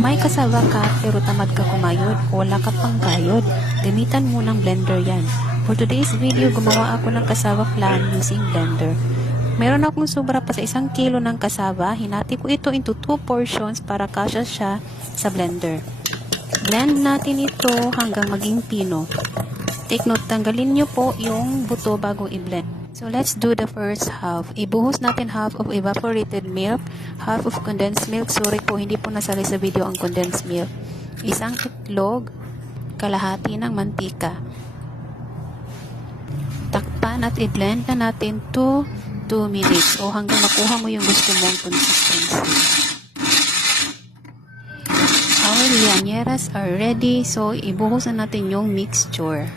May kasaba ka pero tamad ka kumayod o wala ka pang kayod, gamitan mo ng blender yan. For today's video, gumawa ako ng cassava flan using blender. Meron akong sobra pa sa 1 kilo ng cassava, hinati ko ito into 2 portions para kasya siya sa blender. Blend natin ito hanggang maging pino. Take note, tanggalin nyo po yung buto bago i-blend. So let's do the first half. Ibuhos natin half of evaporated milk, half of condensed milk. Sorry po, hindi po nasali sa video ang condensed milk. Isang itlog, kalahati ng mantika. Takpan at i-blend na natin to 2 minutes o hanggang makuha mo yung gusto mong consistency. Our llaneras are ready, so ibuhos na natin yung mixture.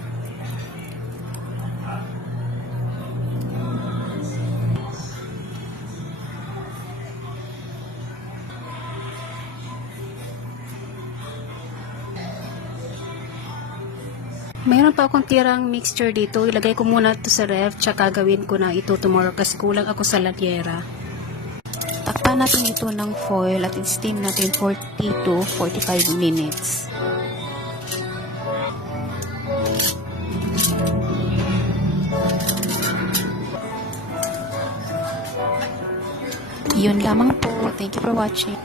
Mayroon pa akong tirang mixture dito. Ilagay ko muna ito sa ref, tsaka gawin ko na ito tomorrow kasi kulang ako sa llaneras. Takpan natin ito ng foil at steam natin 40 to 45 minutes. Yun lamang po. Thank you for watching.